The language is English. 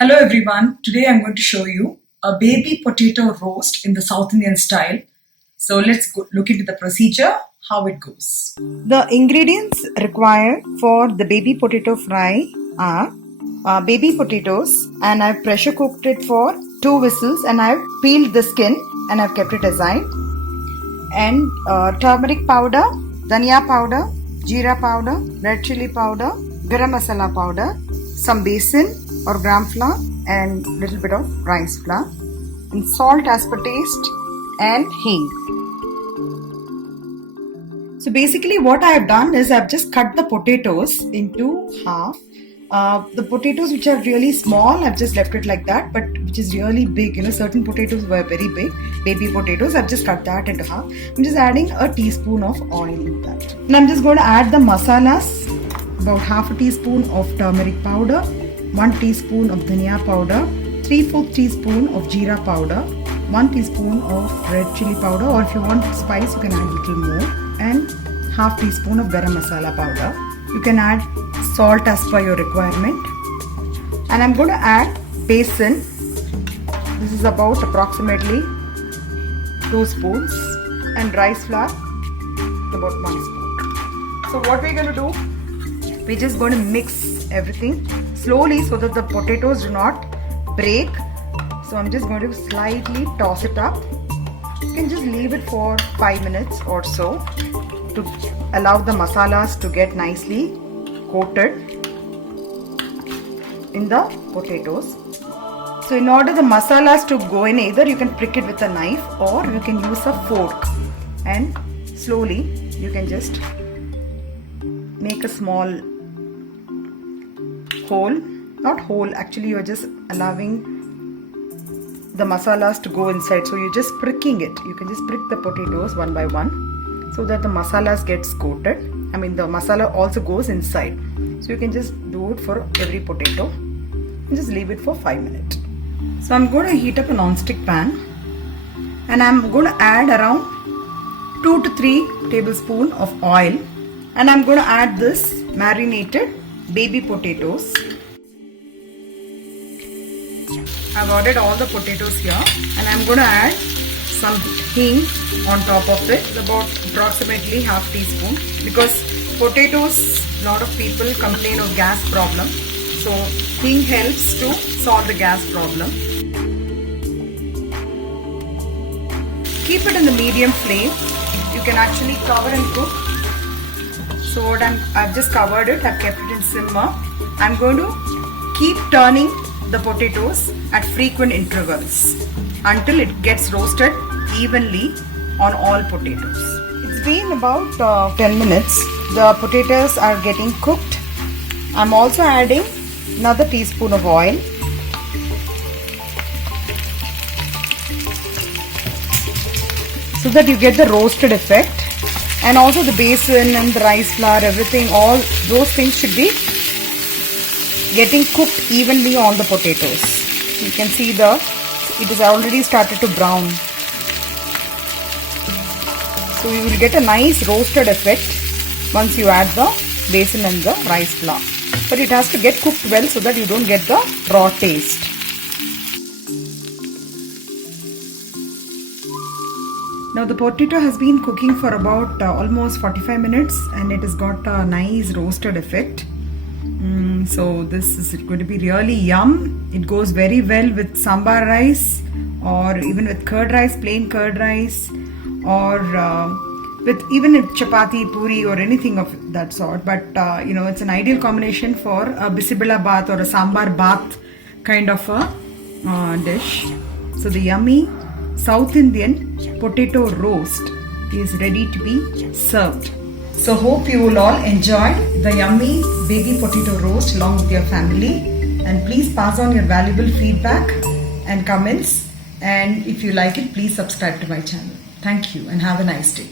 Hello everyone, today I'm going to show you a baby potato roast in the South Indian style. So let's look into the procedure, how it goes. The ingredients required for the baby potato fry are baby potatoes, and I've pressure cooked it for 2 whistles and I've peeled the skin and I've kept it aside. And turmeric powder, dhania powder, jeera powder, red chili powder, garam masala powder, some besan or gram flour and little bit of rice flour, and salt as per taste and hing. So basically what I have done is I've just cut the potatoes into half. The potatoes which are really small, I've just left it like that, but which is really big, certain potatoes were very big, baby potatoes, I've just cut that into half. I'm just adding a teaspoon of oil in that. And I'm just going to add the masalas, about half a teaspoon of turmeric powder, 1 teaspoon of dhania powder, 3/4 teaspoon of jeera powder, 1 teaspoon of red chili powder, or if you want spice you can add a little more, and half teaspoon of garam masala powder. You can add salt as per your requirement. And I'm going to add besan. This is about approximately 2 spoons, and rice flour about 1 spoon. So what we're going to do, we're just going to mix everything slowly so that the potatoes do not break. So I'm just going to slightly toss it up. You can just leave it for 5 minutes or so to allow the masalas to get nicely coated in the potatoes. So in order the masalas to go in, either you can prick it with a knife or you can use a fork, and slowly you can just make a small hole, not hole, actually you're just allowing the masalas to go inside, so you're just pricking it. You can just prick the potatoes one by one so that the masalas gets coated. The masala also goes inside, so you can just do it for every potato and just leave it for 5 minutes. So I'm going to heat up a non-stick pan, and I'm going to add around 2 to 3 tablespoons of oil, and I'm going to add this marinated baby potatoes. I've added all the potatoes here, and I'm going to add some hing on top of it, about approximately half teaspoon, because potatoes, a lot of people complain of gas problem, so hing helps to solve the gas problem. Keep it in the medium flame. You can actually cover and cook. So what I've just covered it, I've kept it in simmer. I'm going to keep turning the potatoes at frequent intervals until it gets roasted evenly on all potatoes. It's been about 10 minutes. The potatoes are getting cooked. I'm also adding another teaspoon of oil. So that you get the roasted effect. And also the besan and the rice flour, everything, all those things should be getting cooked evenly on the potatoes. You can see it has already started to brown. So you will get a nice roasted effect once you add the besan and the rice flour. But it has to get cooked well so that you don't get the raw taste. Now the potato has been cooking for about almost 45 minutes, and it has got a nice roasted effect. So this is going to be really yum. It goes very well with sambar rice, or even with curd rice, plain curd rice, or with even with chapati, puri, or anything of that sort. But it's an ideal combination for a bisibila bath or a sambar bath kind of a dish. So the yummy South Indian potato roast is ready to be served. So hope you will all enjoy the yummy baby potato roast along with your family, and please pass on your valuable feedback and comments, and if you like it, please subscribe to my channel. Thank you and have a nice day.